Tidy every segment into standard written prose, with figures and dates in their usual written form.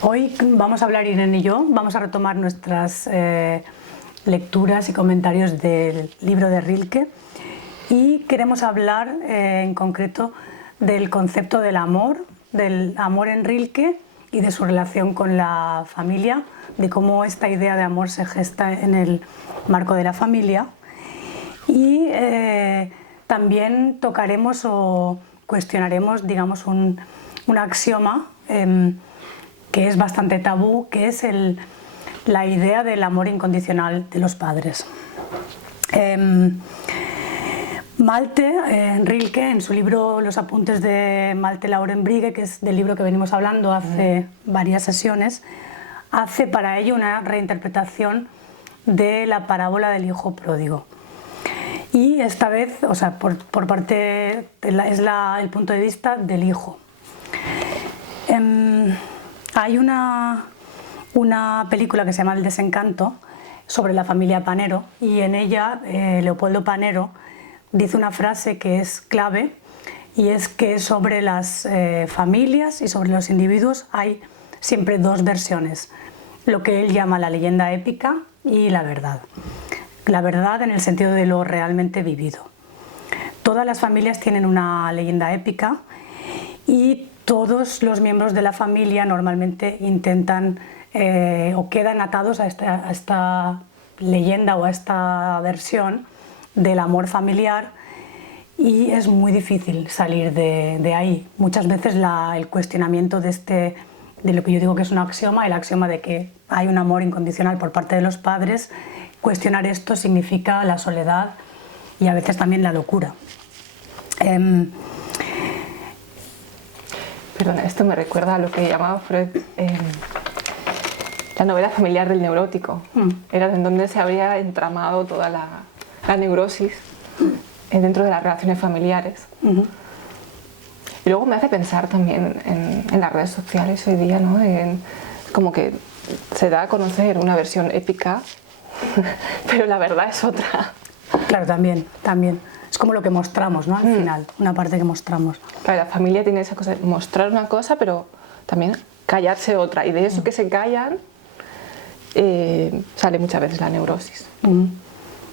Hoy vamos a hablar, Irene y yo, vamos a retomar nuestras lecturas y comentarios del libro de Rilke y queremos hablar en concreto del concepto del amor en Rilke y de su relación con la familia, de cómo esta idea de amor se gesta en el marco de la familia. Y también tocaremos o cuestionaremos, digamos, un axioma que es bastante tabú, que es la idea del amor incondicional de los padres. Malte, Rilke, en su libro Los apuntes de Malte Laurenbrigge, que es del libro que venimos hablando hace varias sesiones, hace para ello una reinterpretación de la parábola del hijo pródigo. Y esta vez, o sea, por parte, es el punto de vista del hijo. Hay una película que se llama El desencanto sobre la familia Panero y en ella Leopoldo Panero dice una frase que es clave y es que sobre las familias y sobre los individuos hay siempre dos versiones, lo que él llama la leyenda épica y la verdad. La verdad en el sentido de lo realmente vivido. Todas las familias tienen una leyenda épica y todos los miembros de la familia normalmente intentan o quedan atados a esta leyenda o a esta versión del amor familiar y es muy difícil salir de ahí. Muchas veces el cuestionamiento de lo que yo digo que es un axioma, el axioma de que hay un amor incondicional por parte de los padres, cuestionar esto significa la soledad y a veces también la locura. Perdona, esto me recuerda a lo que llamaba Freud la novela familiar del neurótico. Era en donde se había entramado toda la neurosis dentro de las relaciones familiares. Y luego me hace pensar también en las redes sociales hoy día, ¿no? Como que se da a conocer una versión épica, pero la verdad es otra. Claro, también. Es como lo que mostramos, ¿no? Al final, una parte que mostramos. Claro, la familia tiene esa cosa de mostrar una cosa, pero también callarse otra. Y de eso que se callan sale muchas veces la neurosis.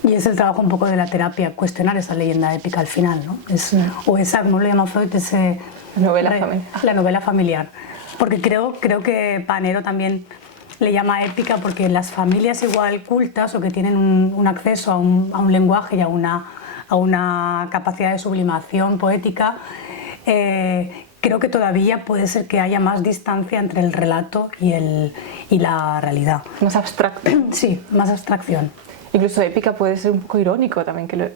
Y es el trabajo un poco de la terapia, cuestionar esa leyenda épica al final, ¿no? O esa, ¿cómo lo llama Freud? La novela familiar. Porque creo que Panero también le llama épica porque las familias igual cultas o que tienen un acceso a un lenguaje y a una capacidad de sublimación poética, creo que todavía puede ser que haya más distancia entre el relato y la realidad. Más abstracto. Sí, más abstracción. Incluso épica puede ser un poco irónico también que lo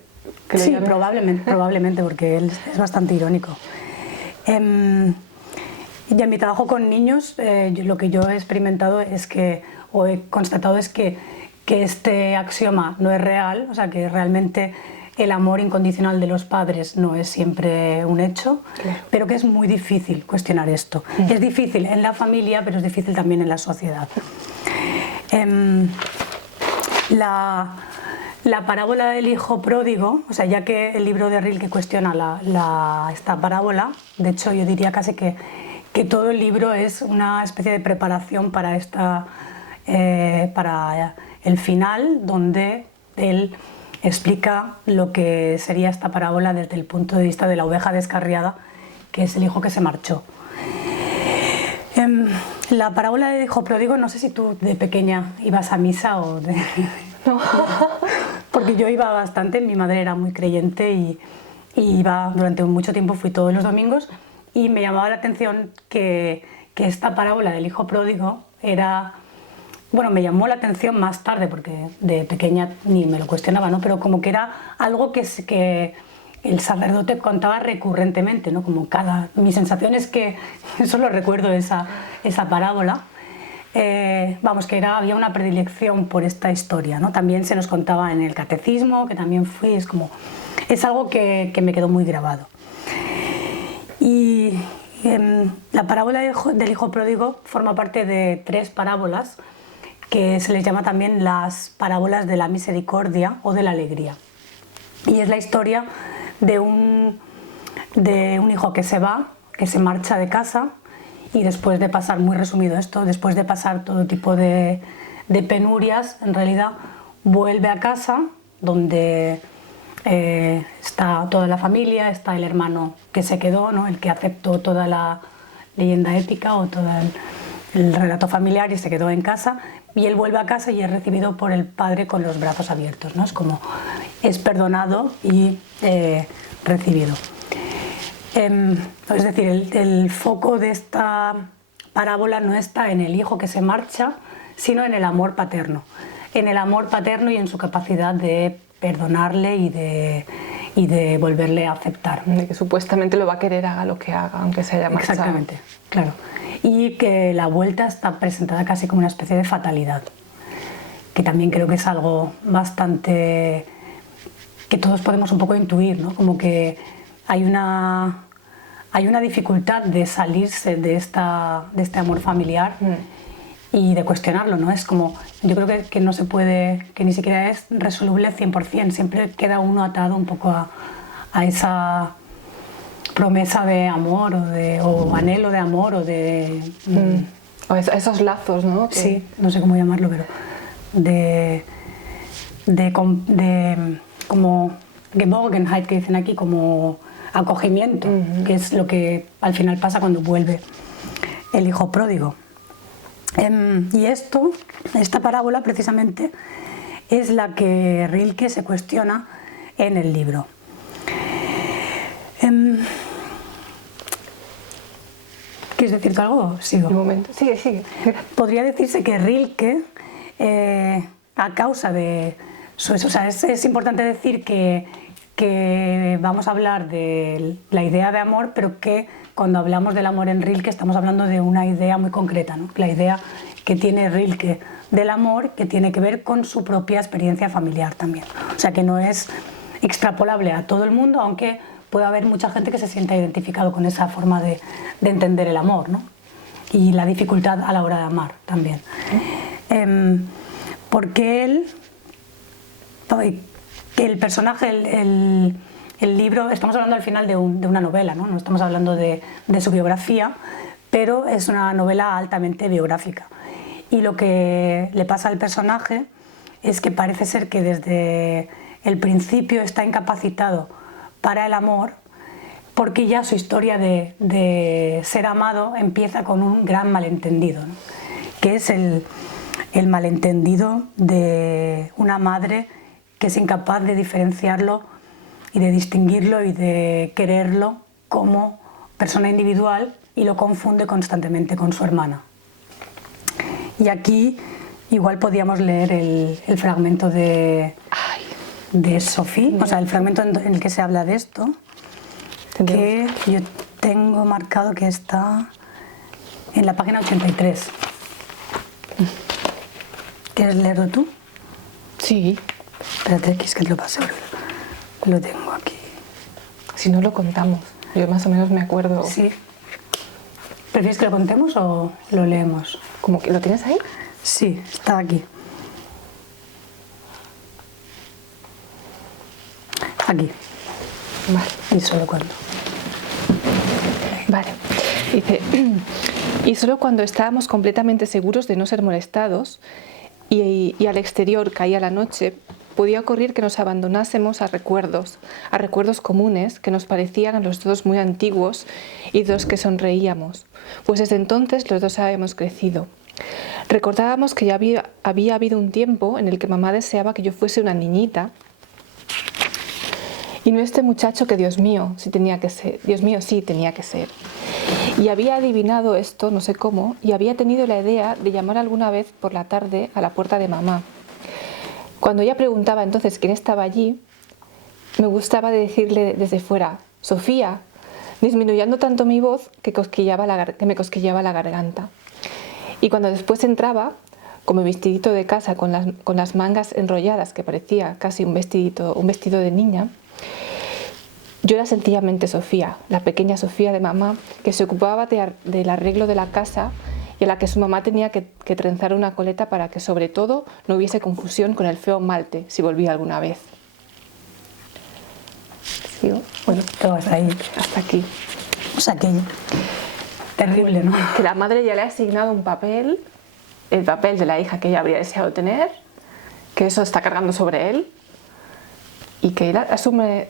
sí, llame. probablemente, porque él es bastante irónico. Y en mi trabajo con niños, lo que yo he experimentado o he constatado es que este axioma no es real, o sea, que realmente el amor incondicional de los padres no es siempre un hecho, claro, pero que es muy difícil cuestionar esto. Es difícil en la familia, pero es difícil también en la sociedad. La parábola del hijo pródigo, o sea, ya que el libro de Rilke cuestiona esta parábola, de hecho yo diría casi que todo el libro es una especie de preparación para el final, donde él explica lo que sería esta parábola desde el punto de vista de la oveja descarriada, que es el hijo que se marchó. La parábola del hijo pródigo, no sé si tú de pequeña ibas a misa o de... No. Porque yo iba bastante, mi madre era muy creyente y iba durante mucho tiempo, fui todos los domingos y me llamaba la atención que esta parábola del hijo pródigo era... Bueno, me llamó la atención más tarde porque de pequeña ni me lo cuestionaba, ¿no? Pero como que era algo que el sacerdote contaba recurrentemente, ¿no? Mi sensación es que, solo recuerdo esa parábola, vamos, que había una predilección por esta historia, ¿no? También se nos contaba en el catecismo, que también fui, es algo que me quedó muy grabado. Y la parábola del hijo pródigo forma parte de 3 parábolas que se les llama también las parábolas de la misericordia o de la alegría. Y es la historia de un hijo que se marcha de casa y después de pasar, muy resumido esto, después de pasar todo tipo de penurias, en realidad vuelve a casa donde está toda la familia, está el hermano que se quedó, ¿no? El que aceptó toda la leyenda épica o todo el relato familiar y se quedó en casa, y él vuelve a casa y es recibido por el padre con los brazos abiertos, ¿no? Es como es perdonado y recibido. Es decir, el foco de esta parábola no está en el hijo que se marcha, sino en el amor paterno. En el amor paterno y en su capacidad de perdonarle y de volverle a aceptar. De que supuestamente lo va a querer haga lo que haga, aunque se haya marchado. Exactamente, claro. Y que la vuelta está presentada casi como una especie de fatalidad, que también creo que es algo bastante que todos podemos un poco intuir, ¿no? Como que hay una dificultad de salirse de este amor familiar y de cuestionarlo, ¿no? Es como, yo creo que no se puede, que ni siquiera es resoluble 100%, siempre queda uno atado un poco a esa promesa de amor o anhelo de amor o de... O esos lazos, ¿no? Que... Sí, no sé cómo llamarlo, pero de como Geborgenheit, que dicen aquí, como acogimiento, que es lo que al final pasa cuando vuelve el hijo pródigo. Y esta parábola precisamente es la que Rilke se cuestiona en el libro. ¿Quieres decir tú algo? Sigo. Un momento. Sigue. Podría decirse que Rilke, a causa de o sea, es importante decir que vamos a hablar de la idea de amor, pero que cuando hablamos del amor en Rilke estamos hablando de una idea muy concreta, ¿no? La idea que tiene Rilke del amor, que tiene que ver con su propia experiencia familiar también. O sea, que no es extrapolable a todo el mundo, aunque puede haber mucha gente que se sienta identificado con esa forma de entender el amor, ¿no? Y la dificultad a la hora de amar también. Porque el personaje, el libro, estamos hablando al final de una novela, ¿no? No estamos hablando de su biografía, pero es una novela altamente biográfica. Y lo que le pasa al personaje es que parece ser que desde el principio está incapacitado para el amor, porque ya su historia de ser amado empieza con un gran malentendido, ¿no? Que es el malentendido de una madre que es incapaz de diferenciarlo y de distinguirlo y de quererlo como persona individual y lo confunde constantemente con su hermana. Y aquí igual podíamos leer el fragmento de Sophie, o sea, el fragmento en el que se habla de esto, que yo tengo marcado que está en la página 83. ¿Quieres leerlo tú? Sí. Espérate, que es que te lo pasé. Lo tengo aquí. Si no lo contamos, yo más o menos me acuerdo. Sí. ¿Prefieres que lo contemos o lo leemos? ¿Cómo que lo tienes ahí? Sí, está aquí. Aquí. Vale. Y solo cuando. Vale. Dice, y solo cuando estábamos completamente seguros de no ser molestados y al exterior caía la noche, podía ocurrir que nos abandonásemos a recuerdos comunes que nos parecían a los dos muy antiguos y de los que sonreíamos, pues desde entonces los dos habíamos crecido. Recordábamos que ya había habido un tiempo en el que mamá deseaba que yo fuese una niñita y no este muchacho que Dios mío sí tenía que ser. Y había adivinado esto, no sé cómo, y había tenido la idea de llamar alguna vez por la tarde a la puerta de mamá. Cuando ella preguntaba entonces quién estaba allí, me gustaba decirle desde fuera, Sofía, disminuyendo tanto mi voz que me cosquillaba la garganta. Y cuando después entraba, con mi vestidito de casa, con las mangas enrolladas, que parecía casi un vestido de niña, yo era sencillamente Sofía, la pequeña Sofía de mamá, que se ocupaba del arreglo de la casa y a la que su mamá tenía que trenzar una coleta para que sobre todo no hubiese confusión con el feo Malte si volvía alguna vez. ¿Sigo? Bueno, todo hasta ahí. Hasta aquí. O sea que terrible, ¿no? Que la madre ya le ha asignado un papel, el papel de la hija que ella habría deseado tener, que eso está cargando sobre él y que él asume,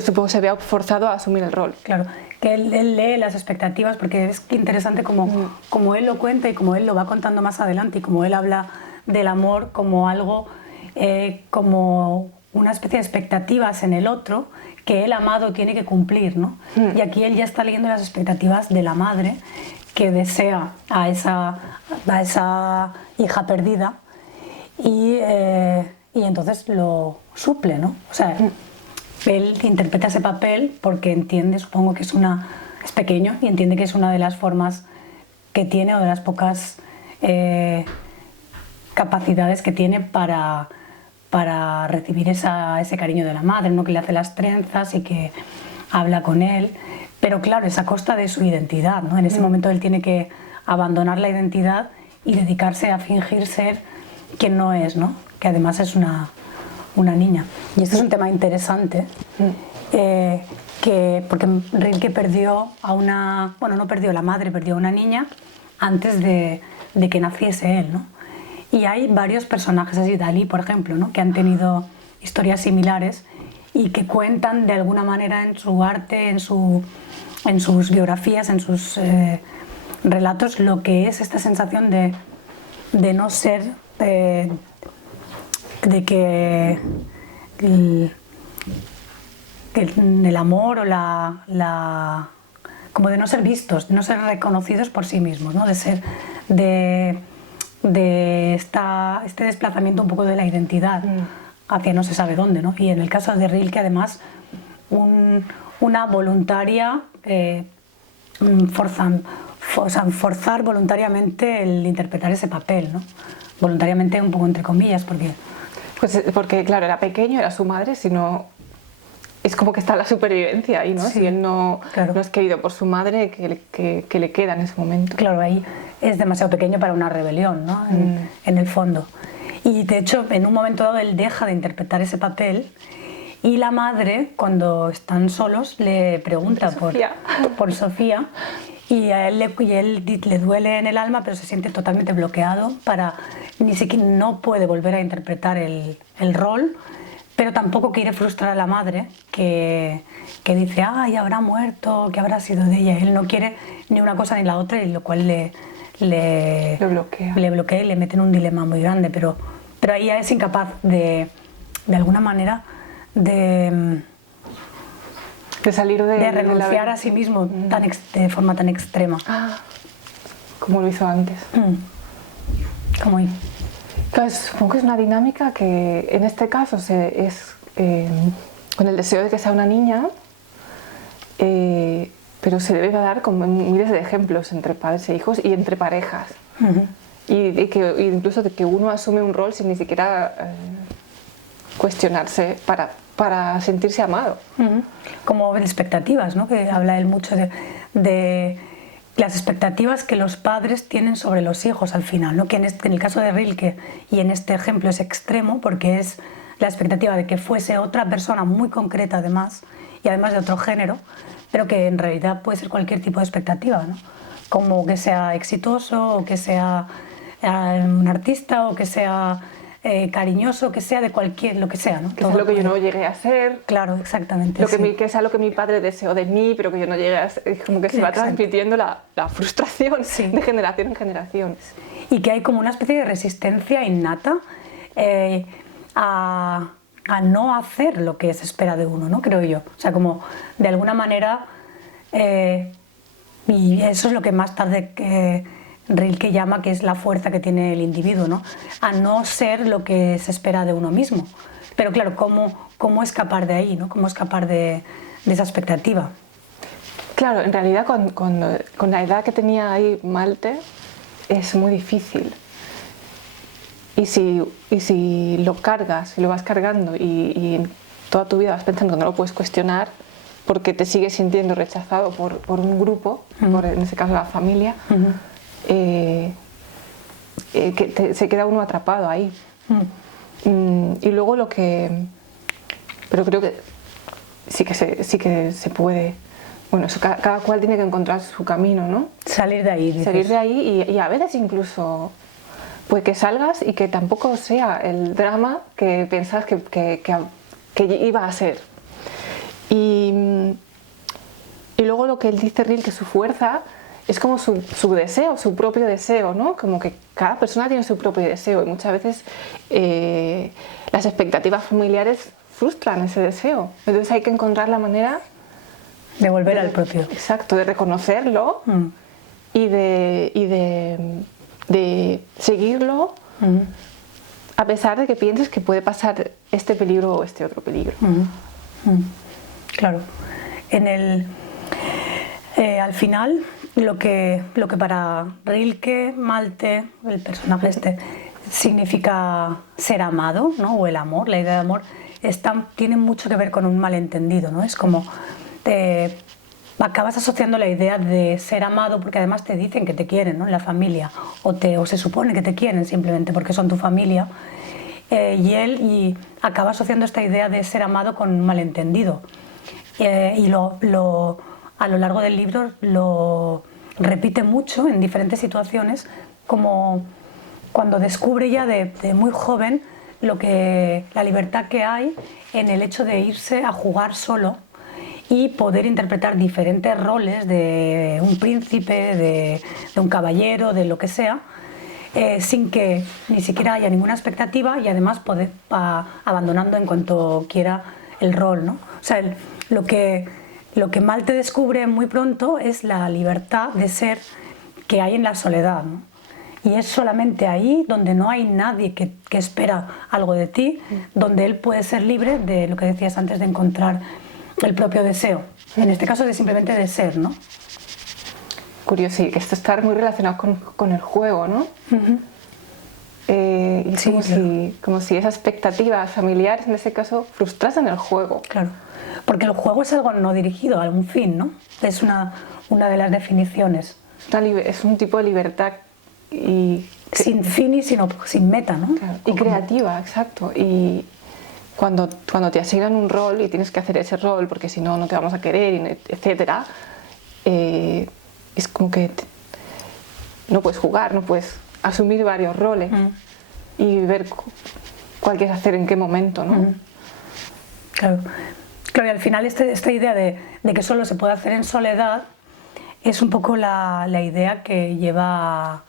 supongo se vea forzado a asumir el rol. Claro, que él lee las expectativas, porque es interesante como él lo cuenta y como él lo va contando más adelante y como él habla del amor como algo, como una especie de expectativas en el otro que el amado tiene que cumplir, ¿no? Y aquí él ya está leyendo las expectativas de la madre que desea a esa hija perdida y entonces lo suple, ¿no? O sea, él interpreta ese papel porque entiende, supongo que es pequeño y entiende que es una de las formas que tiene o de las pocas capacidades que tiene para recibir ese cariño de la madre, ¿no? Que le hace las trenzas y que habla con él, pero claro, es a costa de su identidad, ¿no? En ese momento él tiene que abandonar la identidad y dedicarse a fingir ser quien no es, ¿no? Que además es una niña. Y este es un tema interesante, porque Rilke perdió a una... Bueno, no perdió, la madre perdió a una niña antes de que naciese él, ¿no? Y hay varios personajes así, Dalí, por ejemplo, ¿no? Que han tenido historias similares y que cuentan de alguna manera en su arte, en sus biografías, en sus relatos, lo que es esta sensación de no ser... de que el amor o como de no ser vistos, de no ser reconocidos por sí mismos, ¿no? de este desplazamiento un poco de la identidad hacia no se sabe dónde, ¿no? Y en el caso de Rilke, además, una voluntaria forzar voluntariamente el interpretar ese papel, ¿no? Voluntariamente un poco entre comillas, porque claro, era pequeño, era su madre, sino es como que está la supervivencia ahí, ¿no? Sí, si él no claro. No es querido por su madre, que le queda en ese momento. Claro, ahí es demasiado pequeño para una rebelión, ¿no? En el fondo. Y de hecho, en un momento dado, él deja de interpretar ese papel y la madre, cuando están solos, le pregunta por Sofía y a él le duele en el alma, pero se siente totalmente bloqueado ni siquiera no puede volver a interpretar el rol, pero tampoco quiere frustrar a la madre que dice, ay, habrá muerto, ¿qué habrá sido de ella? Él no quiere ni una cosa ni la otra, y lo cual le bloquea y le mete en un dilema muy grande, pero ahí es incapaz de alguna manera de salir de renunciar a sí mismo de forma tan extrema. Como lo hizo antes. Claro, supongo que es una dinámica que en este caso es con el deseo de que sea una niña, pero se debe dar con miles de ejemplos entre padres e hijos y entre parejas. Y incluso de que uno asume un rol sin ni siquiera cuestionarse para sentirse amado. Como de expectativas, ¿no? Que habla él mucho de las expectativas que los padres tienen sobre los hijos al final, ¿no? Que en el caso de Rilke y en este ejemplo es extremo porque es la expectativa de que fuese otra persona muy concreta además, y además de otro género, pero que en realidad puede ser cualquier tipo de expectativa, ¿no? Como que sea exitoso, o que sea un artista, o que sea cariñoso, que sea de lo que sea, ¿no? Que sea lo que yo no llegué a ser. Claro, exactamente. Que sea lo que mi padre deseó de mí, pero que yo no llegué a ser. Es como que se va transmitiendo la frustración de generación en generación. Y que hay como una especie de resistencia innata a no hacer lo que se espera de uno, ¿no? Creo yo. O sea, como de alguna manera, y eso es lo que más tarde Rilke llama que es la fuerza que tiene el individuo, ¿no? A no ser lo que se espera de uno mismo. Pero claro, ¿cómo escapar de ahí, ¿no? ¿Cómo escapar de esa expectativa? Claro, en realidad con la edad que tenía ahí Malte es muy difícil. Y si lo cargas, si lo vas cargando y toda tu vida vas pensando que no lo puedes cuestionar porque te sigues sintiendo rechazado por un grupo, en ese caso la familia, se queda uno atrapado ahí. Y luego pero creo que sí que se puede bueno, eso, cada cual tiene que encontrar su camino, ¿no? Salir de ahí, dices. Salir de ahí y a veces incluso pues que salgas y que tampoco sea el drama que pensabas que iba a ser. Y luego lo que él dice, Rilke, que su fuerza es como su deseo, su propio deseo, ¿no? Como que cada persona tiene su propio deseo y muchas veces las expectativas familiares frustran ese deseo. Entonces hay que encontrar la manera de volver al propio. Exacto, de reconocerlo y de seguirlo a pesar de que pienses que puede pasar este peligro o este otro peligro. Claro. Al final, lo que para Rilke, Malte, el personaje significa ser amado, ¿no? O el amor, la idea de amor, tiene mucho que ver con un malentendido, ¿no? Es como acabas asociando la idea de ser amado porque además te dicen que te quieren, ¿no? En la familia, o se supone que te quieren simplemente porque son tu familia, y acaba asociando esta idea de ser amado con un malentendido, y a lo largo del libro lo repite mucho en diferentes situaciones, como cuando descubre ya de muy joven la libertad que hay en el hecho de irse a jugar solo y poder interpretar diferentes roles de un príncipe, de un caballero, de lo que sea, sin que ni siquiera haya ninguna expectativa, y además poder abandonando en cuanto quiera el rol, ¿no? O sea, lo que Malte descubre muy pronto es la libertad de ser que hay en la soledad, ¿no? Y es solamente ahí donde no hay nadie que espera algo de ti, donde él puede ser libre de lo que decías antes, de encontrar el propio deseo. En este caso de simplemente de ser, ¿no? Curioso, sí, que esto está muy relacionado con el juego, ¿no? Y sí, como si esas expectativas familiares, en ese caso, frustrasen el juego. Claro, porque el juego es algo no dirigido a algún fin, ¿no? Es una de las definiciones. Es un tipo de libertad sin fin y sin meta, ¿no? Claro, y creativa, exacto. Y cuando te asignan un rol y tienes que hacer ese rol porque si no, no te vamos a querer, etcétera, es como que no puedes jugar, no puedes asumir varios roles y ver cuál quieres hacer en qué momento, ¿no? Claro, y al final esta idea de que solo se puede hacer en soledad es un poco la idea que lleva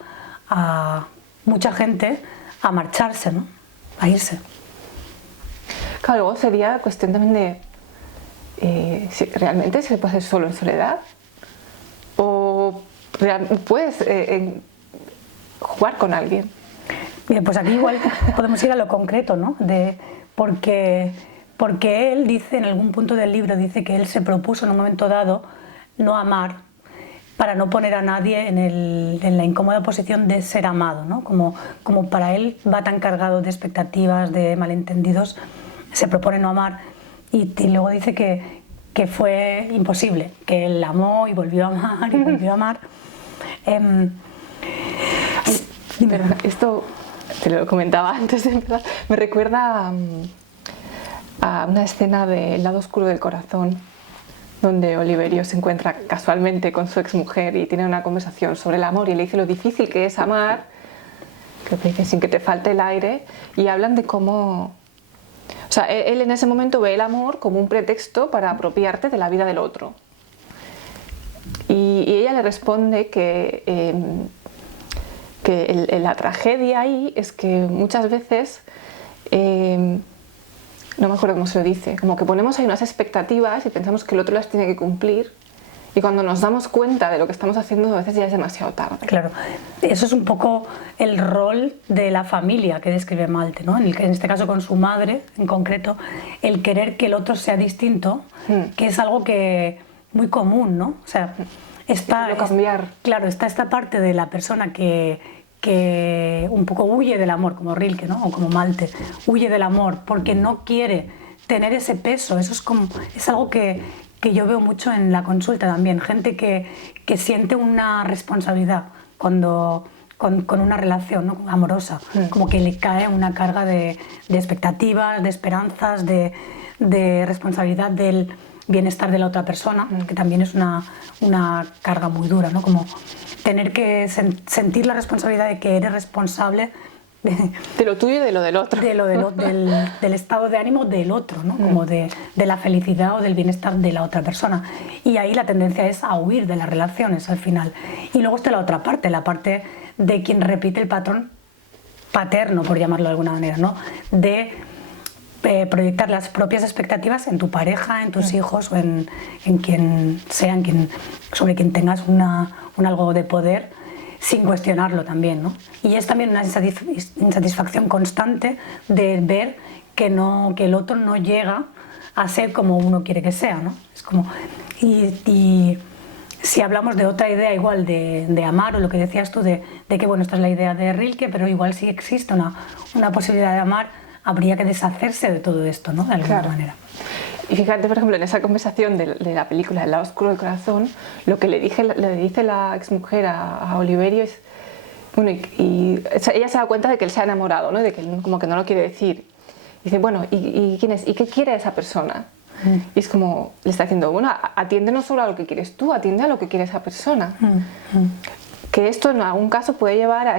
a mucha gente a marcharse, ¿no? A irse. Claro, luego sería cuestión también de si realmente se puede hacer solo en soledad o puedes jugar con alguien. Bien, pues aquí igual podemos ir a lo concreto, ¿no? Porque él dice, en algún punto del libro, dice que él se propuso en un momento dado no amar para no poner a nadie en la incómoda posición de ser amado, ¿no? Como para él va tan cargado de expectativas, de malentendidos, se propone no amar y luego dice que fue imposible, que él amó y volvió a amar y volvió a amar. Pero esto, te lo comentaba antes de empezar, me recuerda a una escena de El lado oscuro del corazón, donde Oliverio se encuentra casualmente con su exmujer y tiene una conversación sobre el amor y le dice lo difícil que es amar, que dice sin que te falte el aire, y hablan de cómo... O sea, él en ese momento ve el amor como un pretexto para apropiarte de la vida del otro. Y ella le responde que la tragedia ahí es que muchas veces... no me acuerdo cómo se lo dice, como que ponemos ahí unas expectativas y pensamos que el otro las tiene que cumplir y cuando nos damos cuenta de lo que estamos haciendo a veces ya es demasiado tarde. Claro, eso es un poco el rol de la familia que describe Malte, ¿no? En este caso con su madre en concreto, el querer que el otro sea distinto, que es algo que muy común, ¿no? O sea, cambiar. Claro, está esta parte de la persona que un poco huye del amor, como Rilke, ¿no? O como Malte, huye del amor porque no quiere tener ese peso. Eso es algo que yo veo mucho en la consulta también, gente que siente una responsabilidad con una relación, ¿no? Amorosa, como que le cae una carga de expectativas, de esperanzas, de responsabilidad del bienestar de la otra persona, que también es una carga muy dura, ¿no? Como tener que sentir la responsabilidad de que eres responsable de lo tuyo y de lo del otro. Del estado de ánimo del otro, ¿no? Como de la felicidad o del bienestar de la otra persona. Y ahí la tendencia es a huir de las relaciones al final. Y luego está la otra parte, la parte de quien repite el patrón paterno, por llamarlo de alguna manera, ¿no? De proyectar las propias expectativas en tu pareja, en tus hijos o en quien sea, sobre quien tengas un algo de poder, sin cuestionarlo también, ¿no? Y es también una insatisfacción constante de ver que el otro no llega a ser como uno quiere que sea, ¿no? Es como, y si hablamos de otra idea igual de amar, o lo que decías tú de que bueno, esta es la idea de Rilke, pero igual si existe una posibilidad de amar, habría que deshacerse de todo esto, ¿no? De alguna manera. Y fíjate, por ejemplo, en esa conversación de la película El lado oscuro del corazón, lo que le dice la exmujer a Oliverio es, bueno, y ella se da cuenta de que él se ha enamorado, ¿no? De que él como que no lo quiere decir. Dice, bueno, ¿y quién es? ¿Y qué quiere esa persona? Y es como, le está diciendo, bueno, atiende no solo a lo que quieres tú, atiende a lo que quiere esa persona. Que esto en algún caso puede llevar a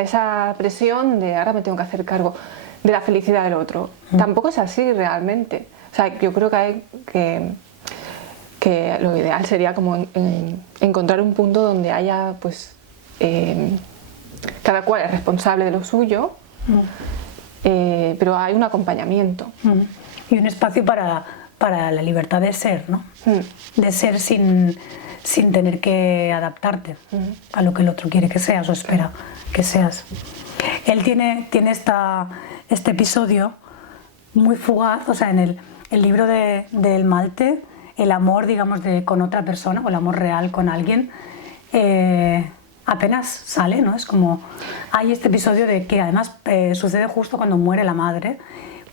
esa presión de ahora me tengo que hacer cargo de la felicidad del otro. Tampoco es así realmente. O sea, yo creo que lo ideal sería como encontrar un punto donde haya, pues, cada cual es responsable de lo suyo, pero hay un acompañamiento. Y un espacio para la libertad de ser, ¿no? De ser sin tener que adaptarte a lo que el otro quiere que seas o espera que seas. Él tiene este episodio muy fugaz, o sea, en el libro del Malte, el amor, digamos, con otra persona, o el amor real con alguien, apenas sale, ¿no? Es como, hay este episodio de que además sucede justo cuando muere la madre,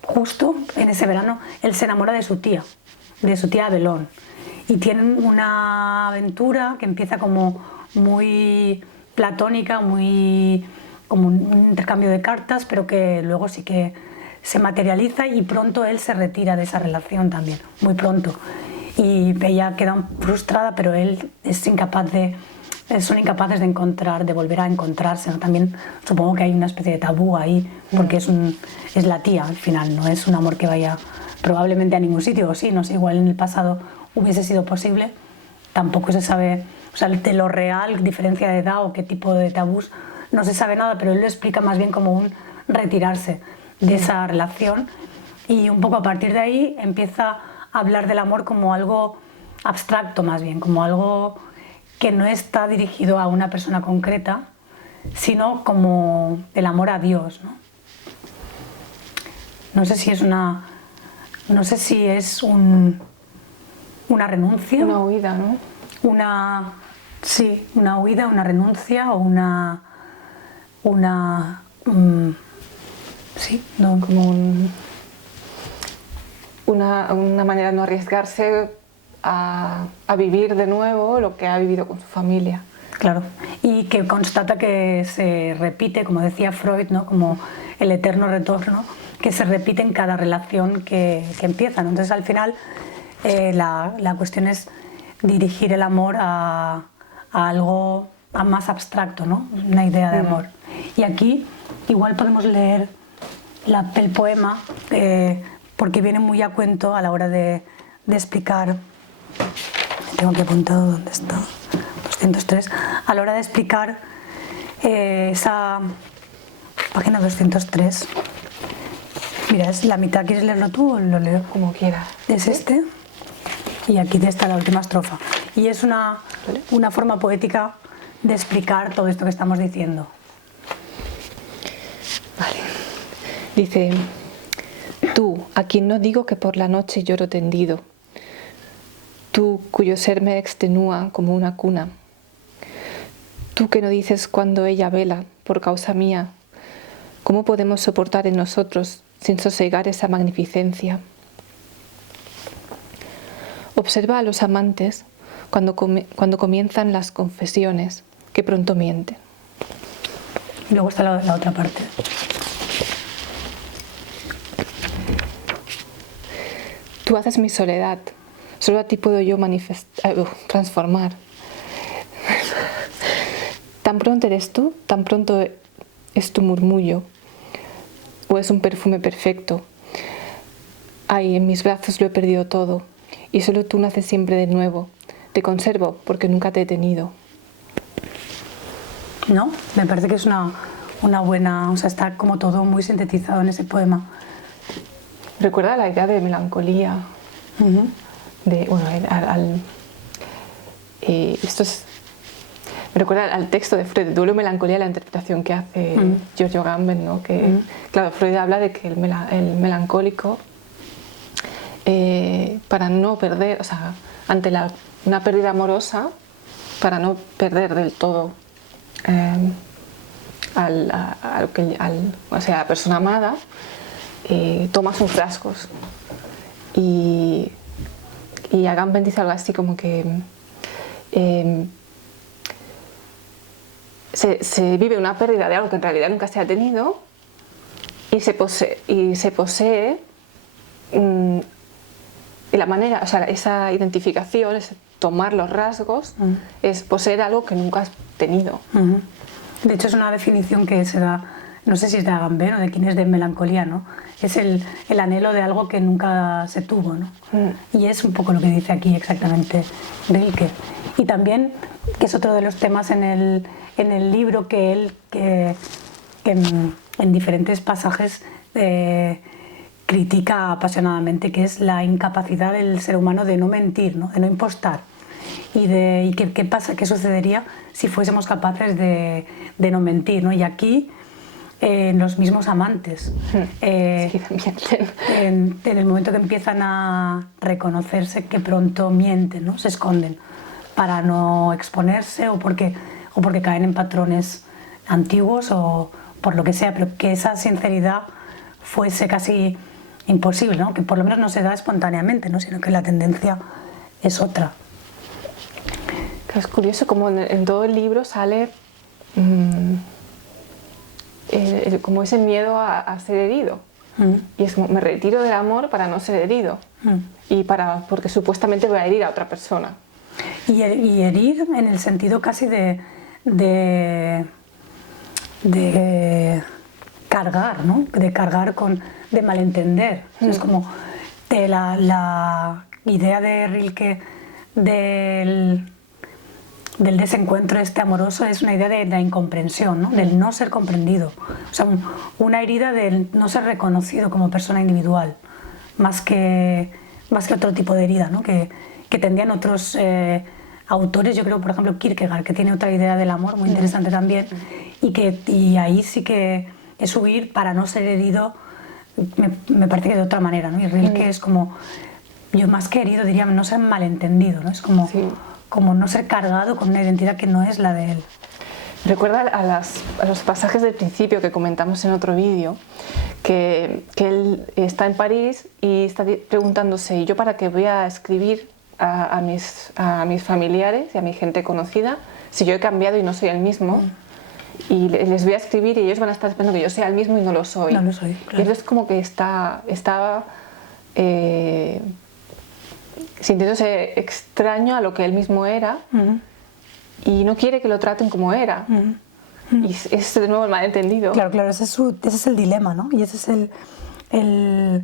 justo en ese verano, él se enamora de su tía Abelón, y tienen una aventura que empieza como muy platónica, muy como un intercambio de cartas, pero que luego sí que se materializa, y pronto él se retira de esa relación también, muy pronto. Y ella queda frustrada, pero él son incapaces de volver a encontrarse, ¿no? También supongo que hay una especie de tabú ahí, porque es la tía al final, no es un amor que vaya probablemente a ningún sitio, o sí, no sé, igual en el pasado hubiese sido posible, tampoco se sabe, o sea, de lo real, diferencia de edad o qué tipo de tabús, no se sabe nada, pero él lo explica más bien como un retirarse de esa relación, y un poco a partir de ahí empieza a hablar del amor como algo abstracto, más bien, como algo que no está dirigido a una persona concreta, sino como el amor a Dios, ¿no? No sé si es una renuncia. Una huida, ¿no? Una huida, una renuncia o una manera de no arriesgarse a vivir de nuevo lo que ha vivido con su familia. Claro, y que constata que se repite, como decía Freud, ¿no? Como el eterno retorno, que se repite en cada relación que empieza, ¿no? Entonces al final la cuestión es dirigir el amor a algo más abstracto, ¿no? Una idea de amor. Y aquí igual podemos leer el poema, porque viene muy a cuento a la hora de explicar. Tengo aquí apuntado dónde está, 203, a la hora de explicar esa página 203. Mira, es la mitad. ¿Quieres leerlo tú o lo leo? Como quieras. Es este, y aquí está la última estrofa. Y es una forma poética de explicar todo esto que estamos diciendo. Vale. Dice: tú, a quien no digo que por la noche lloro tendido, tú cuyo ser me extenúa como una cuna, tú que no dices cuando ella vela por causa mía, ¿cómo podemos soportar en nosotros sin sosegar esa magnificencia? Observa a los amantes cuando comienzan las confesiones, que pronto mienten. Y luego está la otra parte. Tú haces mi soledad Solo a ti puedo yo transformar. Tan pronto eres tú, tan pronto es tu murmullo, o es un perfume perfecto. Ay, en mis brazos lo he perdido todo, y solo tú naces siempre de nuevo. Te conservo porque nunca te he tenido. ¿No? Me parece que es una buena... O sea, está como todo muy sintetizado en ese poema. Recuerda la idea de melancolía. Esto es... Me recuerda al texto de Freud, Duelo y melancolía, la interpretación que hace Giorgio Agamben, ¿no? Que, claro, Freud habla de que el melancólico, para no perder, o sea, ante una pérdida amorosa, para no perder del todo a la persona amada, toma sus frascos. Y Agamben dice algo así como que se vive una pérdida de algo que en realidad nunca se ha tenido y se posee y la manera, o sea, esa identificación, ese tomar los rasgos, es poseer algo que nunca has tenido. De hecho, es una definición que se da, no sé si es de Agamben o de quién es, de melancolía, ¿no? Es el anhelo de algo que nunca se tuvo, ¿no? Y es un poco lo que dice aquí exactamente Rilke. Y también, que es otro de los temas en el libro que él, en diferentes pasajes, critica apasionadamente, que es la incapacidad del ser humano de no mentir, ¿no? De no impostar. Y qué sucedería si fuésemos capaces de no mentir, ¿no? Y aquí, en los mismos amantes, en el momento que empiezan a reconocerse que pronto mienten, ¿no? Se esconden para no exponerse o porque caen en patrones antiguos o por lo que sea, pero que esa sinceridad fuese casi imposible, ¿no? Que por lo menos no se da espontáneamente, ¿no? Sino que la tendencia es otra. Es curioso como en todo el libro sale como ese miedo a ser herido. Y es como, me retiro del amor para no ser herido y porque supuestamente voy a herir a otra persona. Y herir en el sentido casi de cargar, ¿no? De cargar de malentender. Es como la idea de Rilke del desencuentro amoroso es una idea de la incomprensión, ¿no? Del no ser comprendido. O sea, una herida del no ser reconocido como persona individual, más que otro tipo de herida, ¿no? Que tendrían otros autores, yo creo, por ejemplo, Kierkegaard, que tiene otra idea del amor muy interesante también, y ahí sí que es huir para no ser herido, me parece que de otra manera, ¿no? Y Rilke es como, yo más que herido diría no ser malentendido, ¿no? Es como... Sí. Como no ser cargado con una identidad que no es la de él. Recuerda a los pasajes del principio que comentamos en otro vídeo, que él está en París y está preguntándose, ¿y yo para qué voy a escribir a mis familiares y a mi gente conocida si yo he cambiado y no soy el mismo? Y les voy a escribir y ellos van a estar esperando que yo sea el mismo y no lo soy. No lo soy, claro. Y entonces como que está sintiéndose extraño a lo que él mismo era y no quiere que lo traten como era. Y es de nuevo el malentendido. Claro, ese es el dilema, ¿no? Y ese es el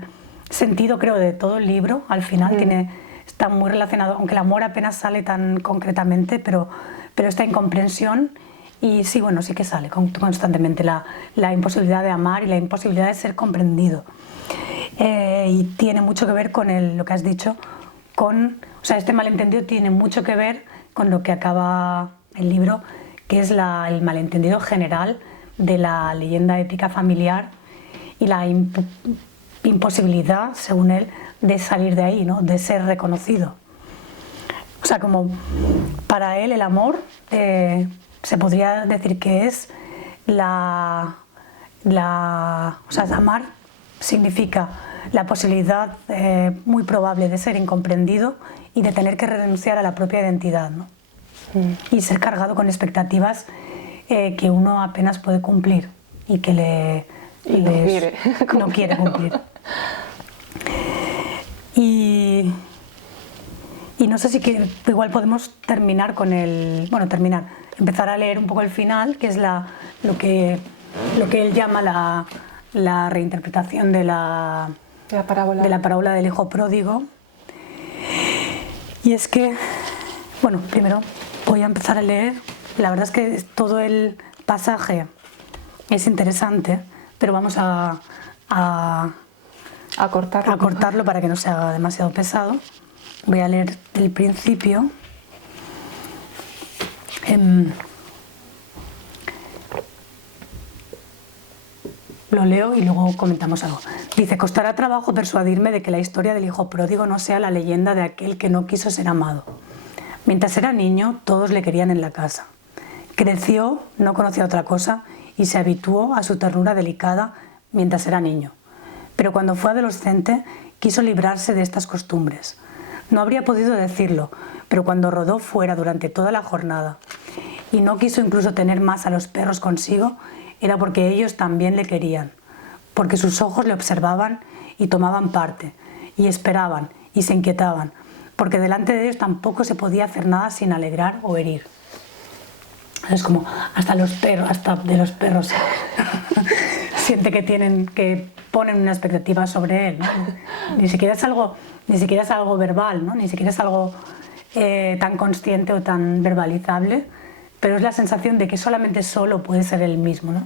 sentido, creo, de todo el libro. Al final está muy relacionado, aunque el amor apenas sale tan concretamente, pero esta incomprensión y sí, bueno, sí que sale constantemente la imposibilidad de amar y la imposibilidad de ser comprendido. Y tiene mucho que ver con lo que has dicho, o sea, este malentendido tiene mucho que ver con lo que acaba el libro, que es el malentendido general de la leyenda épica familiar y la imposibilidad, según él, de salir de ahí, ¿no? De ser reconocido. O sea, como para él el amor se podría decir que es o sea, amar significa la posibilidad muy probable de ser incomprendido y de tener que renunciar a la propia identidad, ¿no? Y ser cargado con expectativas que uno apenas puede cumplir y que no quiere cumplir. Y Y no sé si igual podemos terminar con empezar a leer un poco el final, que es lo que él llama la reinterpretación de la parábola del hijo pródigo. Y es que, primero voy a empezar a leer. La verdad es que todo el pasaje es interesante, pero vamos a cortarlo para que no se haga demasiado pesado. Voy a leer del principio. Lo leo y luego comentamos algo. Dice: costará trabajo persuadirme de que la historia del hijo pródigo no sea la leyenda de aquel que no quiso ser amado. Mientras era niño, todos le querían en la casa. Creció, no conocía otra cosa y se habituó a su ternura delicada mientras era niño. Pero cuando fue adolescente, quiso librarse de estas costumbres. No habría podido decirlo, pero cuando rodó fuera durante toda la jornada y no quiso incluso tener más a los perros consigo, era porque ellos también le querían, porque sus ojos le observaban y tomaban parte, y esperaban y se inquietaban, porque delante de ellos tampoco se podía hacer nada sin alegrar o herir. Es como hasta de los perros siente que ponen una expectativa sobre él, ¿no? Ni siquiera es algo verbal, ¿no? Ni siquiera es algo tan consciente o tan verbalizable, pero es la sensación de que solamente solo puede ser él mismo, ¿no?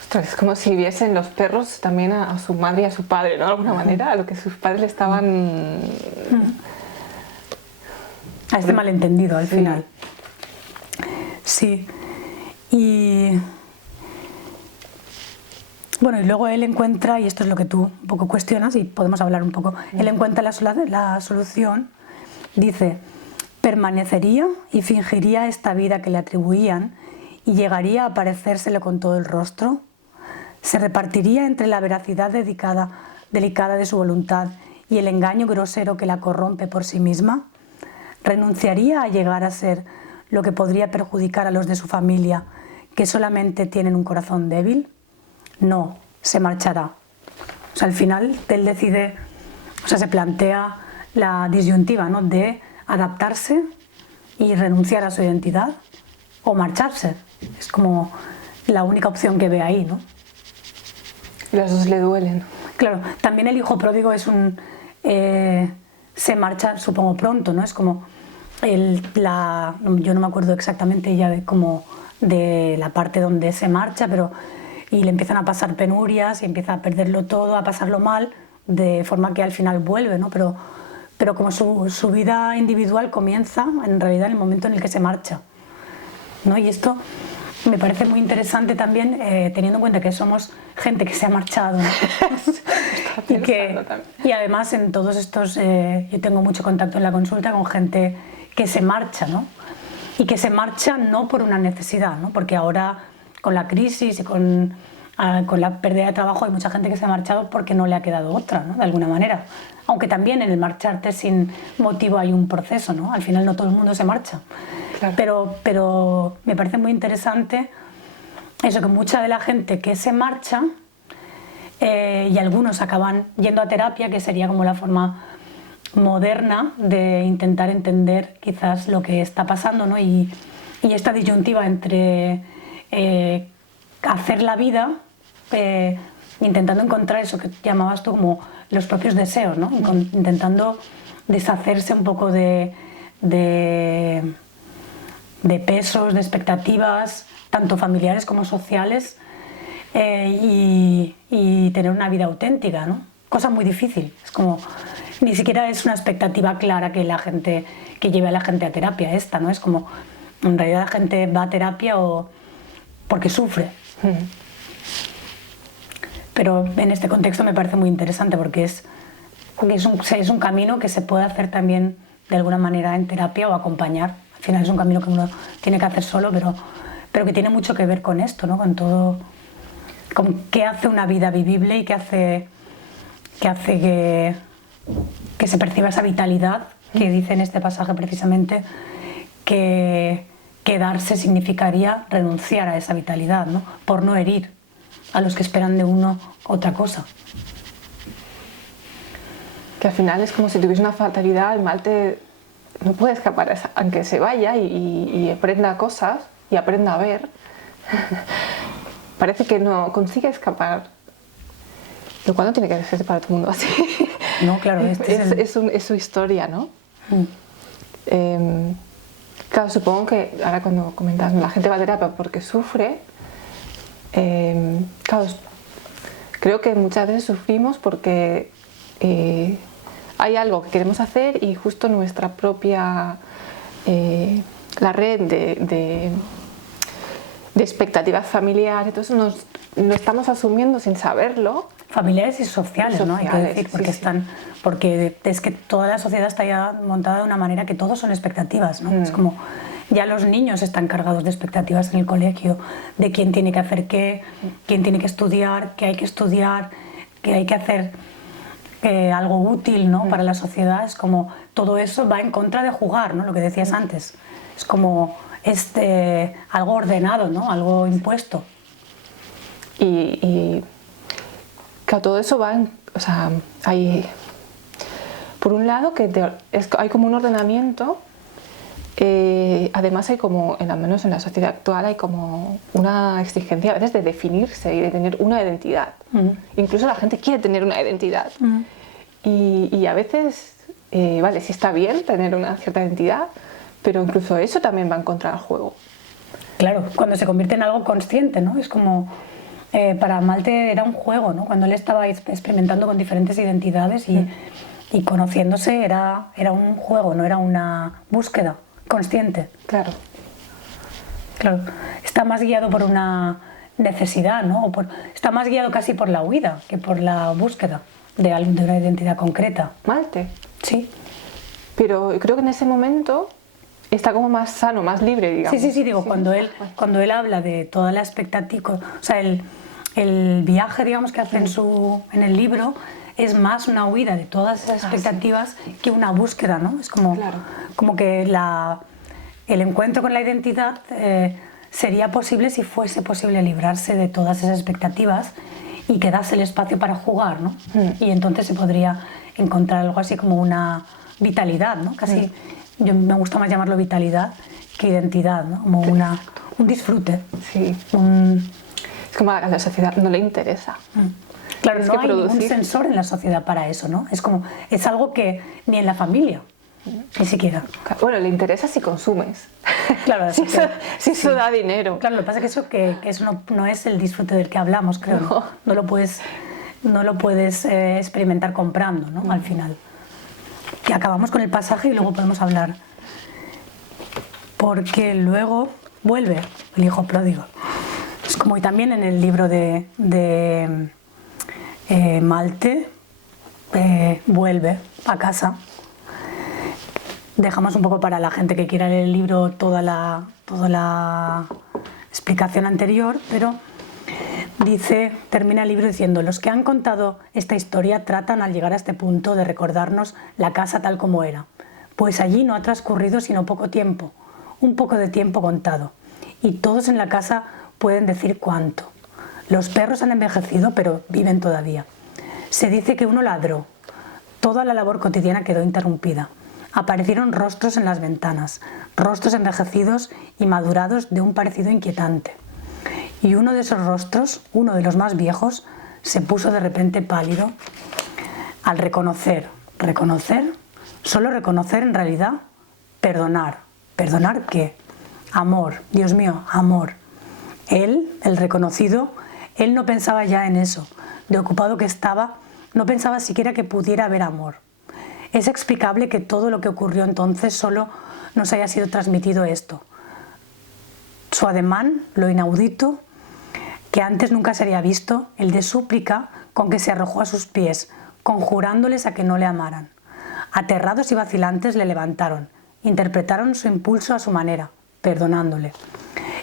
Ostras, es como si viesen los perros también a su madre y a su padre, ¿no? De alguna manera, a lo que sus padres le estaban... A este malentendido al final. Sí. Y luego él encuentra, y esto es lo que tú un poco cuestionas y podemos hablar un poco, él encuentra la solución. Dice: permanecería y fingiría esta vida que le atribuían y llegaría a parecérsele con todo el rostro. Se repartiría entre la veracidad delicada de su voluntad y el engaño grosero que la corrompe por sí misma. Renunciaría a llegar a ser lo que podría perjudicar a los de su familia, que solamente tienen un corazón débil. No, se marchará. Al final él decide, se plantea la disyuntiva, ¿no?, de adaptarse y renunciar a su identidad o marcharse. Es como la única opción que ve ahí, ¿no? Y las dos le duelen. Claro, también el hijo pródigo es se marcha, supongo, pronto, ¿no? Es como yo no me acuerdo exactamente ya de la parte donde se marcha, y le empiezan a pasar penurias y empieza a perderlo todo, a pasarlo mal, de forma que al final vuelve, ¿no? Pero como su vida individual comienza en realidad en el momento en el que se marcha, ¿no? Y esto me parece muy interesante también, teniendo en cuenta que somos gente que se ha marchado, ¿no? y además en todos estos, yo tengo mucho contacto en la consulta con gente que se marcha, ¿no? Y que se marcha no por una necesidad, ¿no? Porque ahora con la crisis y con la pérdida de trabajo hay mucha gente que se ha marchado porque no le ha quedado otra, ¿no? De alguna manera. Aunque también en el marcharte sin motivo hay un proceso, ¿no? Al final no todo el mundo se marcha. Claro. Pero me parece muy interesante eso, que mucha de la gente que se marcha, y algunos acaban yendo a terapia, que sería como la forma moderna de intentar entender quizás lo que está pasando, ¿no? Y esta disyuntiva entre hacer la vida, intentando encontrar eso que llamabas tú como los propios deseos, ¿no? Intentando deshacerse un poco de pesos, de expectativas, tanto familiares como sociales, y tener una vida auténtica, ¿no? Cosa muy difícil. Es como, ni siquiera es una expectativa clara que lleve a la gente a terapia esta, ¿no? Es como, en realidad la gente va a terapia porque sufre. Pero en este contexto me parece muy interesante porque es un camino que se puede hacer también de alguna manera en terapia o acompañar. Al final es un camino que uno tiene que hacer solo, pero que tiene mucho que ver con esto, ¿no? Con todo, con qué hace una vida vivible y qué hace que se perciba esa vitalidad que dice en este pasaje precisamente que quedarse significaría renunciar a esa vitalidad, ¿no? Por no herir a los que esperan de uno otra cosa. que al final es como si tuviese una fatalidad, el Malte no puede escapar, aunque se vaya y aprenda cosas y aprenda a ver, parece que no consigue escapar, lo cual no tiene que ser para todo el mundo así. No, claro, es su historia, ¿no? Claro, supongo que ahora cuando comentas, la gente va a terapia porque sufre, claro, creo que muchas veces sufrimos porque hay algo que queremos hacer y justo nuestra propia, la red de expectativas familiares, entonces lo estamos asumiendo sin saberlo. Familiares y sociales, ¿no? Hay que decir, porque porque es que toda la sociedad está ya montada de una manera que todos son expectativas, ¿no? Es como ya los niños están cargados de expectativas en el colegio, de quién tiene que hacer qué, quién tiene que estudiar, qué hay que estudiar, qué hay que hacer algo útil, ¿no? Para la sociedad. Es como todo eso va en contra de jugar, ¿no? Lo que decías antes. Es como algo ordenado, ¿no? Algo impuesto. Y claro, todo eso va o sea, hay por un lado que hay como un ordenamiento, además hay como, al menos en la sociedad actual, hay como una exigencia a veces de definirse y de tener una identidad. Incluso la gente quiere tener una identidad. Y a veces, vale, sí está bien tener una cierta identidad, pero incluso eso también va en contra del juego. Claro, cuando se convierte en algo consciente, ¿no? Es como... para Malte era un juego, ¿no? Cuando él estaba experimentando con diferentes identidades y conociéndose era un juego, no era una búsqueda consciente. Claro. Claro. Está más guiado por una necesidad, ¿no? Está más guiado casi por la huida que por la búsqueda de una identidad concreta. Malte. Sí. Pero creo que en ese momento está como más sano, más libre, digamos. Sí, digo, sí. Cuando él habla de toda la expectativa, o sea, el viaje, digamos, que hace en el libro es más una huida de todas esas expectativas que una búsqueda, ¿no? Es como, como que el encuentro con la identidad sería posible si fuese posible librarse de todas esas expectativas y quedase el espacio para jugar, ¿no? Y entonces se podría encontrar algo así como una vitalidad, ¿no? Casi, yo me gusta más llamarlo vitalidad que identidad, ¿no? Como un disfrute. Sí. Es como a la sociedad no le interesa. Claro, no hay ningún sensor en la sociedad para eso, ¿no? Es algo que ni en la familia, ni siquiera. Bueno, le interesa si consumes. Claro, si eso da dinero. Claro, lo que pasa es que eso no es el disfrute del que hablamos, creo. No lo puedes experimentar comprando, ¿no? Al final. Que acabamos con el pasaje y luego podemos hablar. Porque luego vuelve el hijo pródigo. Es como y también en el libro de Malte, vuelve a casa. Dejamos un poco para la gente que quiera leer el libro toda la explicación anterior, pero termina el libro diciendo: los que han contado esta historia tratan al llegar a este punto de recordarnos la casa tal como era, pues allí no ha transcurrido sino poco tiempo, un poco de tiempo contado, y todos en la casa pueden decir cuánto. Los perros han envejecido, pero viven todavía. Se dice que uno ladró. Toda la labor cotidiana quedó interrumpida. Aparecieron rostros en las ventanas, rostros envejecidos y madurados de un parecido inquietante. Y uno de esos rostros, uno de los más viejos, se puso de repente pálido al reconocer, solo reconocer en realidad, perdonar. ¿Perdonar qué? Amor, Dios mío, amor. Él, el reconocido, él no pensaba ya en eso, de ocupado que estaba, no pensaba siquiera que pudiera haber amor. Es explicable que todo lo que ocurrió entonces solo nos haya sido transmitido esto. Su ademán, lo inaudito, que antes nunca se había visto, el de súplica con que se arrojó a sus pies, conjurándoles a que no le amaran. Aterrados y vacilantes le levantaron, interpretaron su impulso a su manera, perdonándole.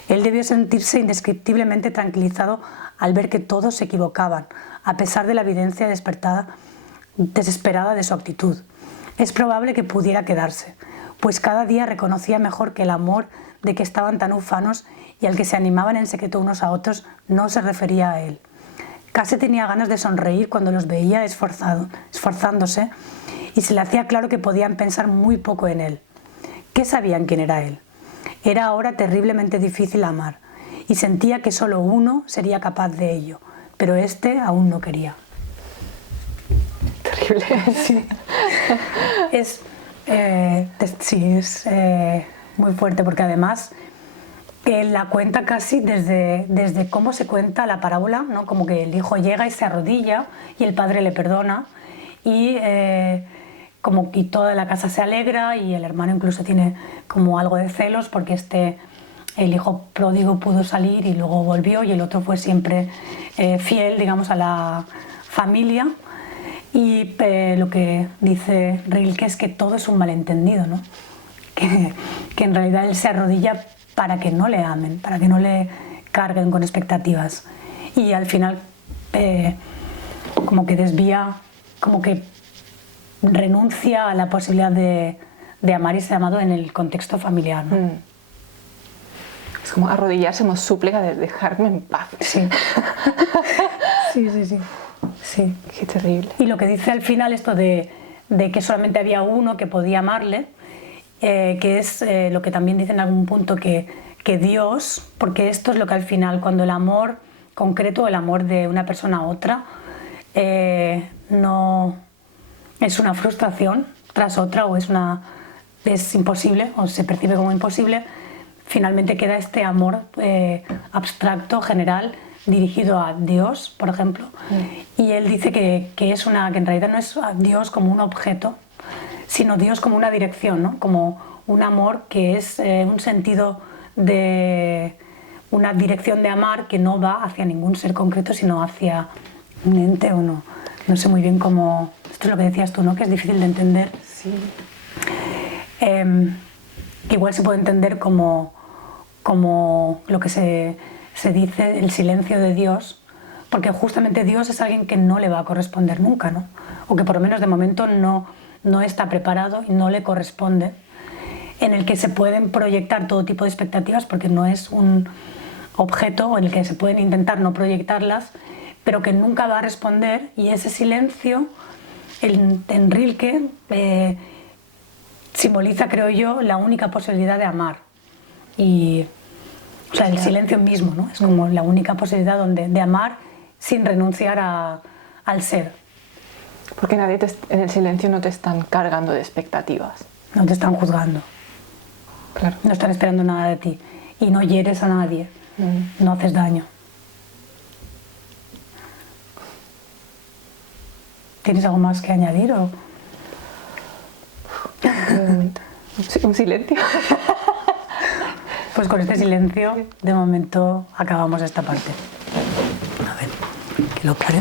Él debió sentirse indescriptiblemente tranquilizado al ver que todos se equivocaban, a pesar de la evidencia desesperada de su actitud. Es probable que pudiera quedarse, pues cada día reconocía mejor que el amor de que estaban tan ufanos y al que se animaban en secreto unos a otros no se refería a él. Casi tenía ganas de sonreír cuando los veía esforzándose, y se le hacía claro que podían pensar muy poco en él. ¿Qué sabían quién era él? Era ahora terriblemente difícil amar, y sentía que solo uno sería capaz de ello, pero este aún no quería. Terrible. Sí. Es muy fuerte, porque además la cuenta casi desde cómo se cuenta la parábola, ¿no? Como que el hijo llega y se arrodilla y el padre le perdona, y toda la casa se alegra, y el hermano incluso tiene como algo de celos porque el hijo pródigo pudo salir y luego volvió, y el otro fue siempre fiel, digamos, a la familia. Y lo que dice Rilke es que todo es un malentendido, ¿no? Que en realidad él se arrodilla para que no le amen, para que no le carguen con expectativas, y al final como que desvía, como que renuncia a la posibilidad de amar y ser amado en el contexto familiar, ¿no? Es como arrodillarse como súplica de dejarme en paz. Sí. Sí. Qué terrible. Y lo que dice al final, esto de que solamente había uno que podía amarle, que es lo que también dice en algún punto, que Dios, porque esto es lo que al final, cuando el amor concreto, el amor de una persona a otra, no es una frustración tras otra, o es imposible, o se percibe como imposible, finalmente queda este amor abstracto, general, dirigido a Dios, por ejemplo. Y él dice que en realidad no es a Dios como un objeto, sino Dios como una dirección, ¿no? Como un amor que es un sentido de una dirección de amar que no va hacia ningún ser concreto, sino hacia un ente, o no sé muy bien cómo. Esto es lo que decías tú, ¿no? Que es difícil de entender. Sí. Igual se puede entender como lo que se dice, el silencio de Dios, porque justamente Dios es alguien que no le va a corresponder nunca, ¿no? O que por lo menos de momento no está preparado y no le corresponde, en el que se pueden proyectar todo tipo de expectativas, porque no es un objeto en el que se pueden intentar no proyectarlas, pero que nunca va a responder. Y ese silencio en Rilke simboliza, creo yo, la única posibilidad de amar. O sea, el silencio mismo, ¿no? Es como la única posibilidad de amar sin renunciar al ser. Porque en el silencio no te están cargando de expectativas. No te están juzgando. Claro. No están esperando nada de ti. Y no hieres a nadie. No haces daño. ¿Tienes algo más que añadir? ¿O? Un silencio. Pues con este silencio, de momento, acabamos esta parte. A ver, que lo pare.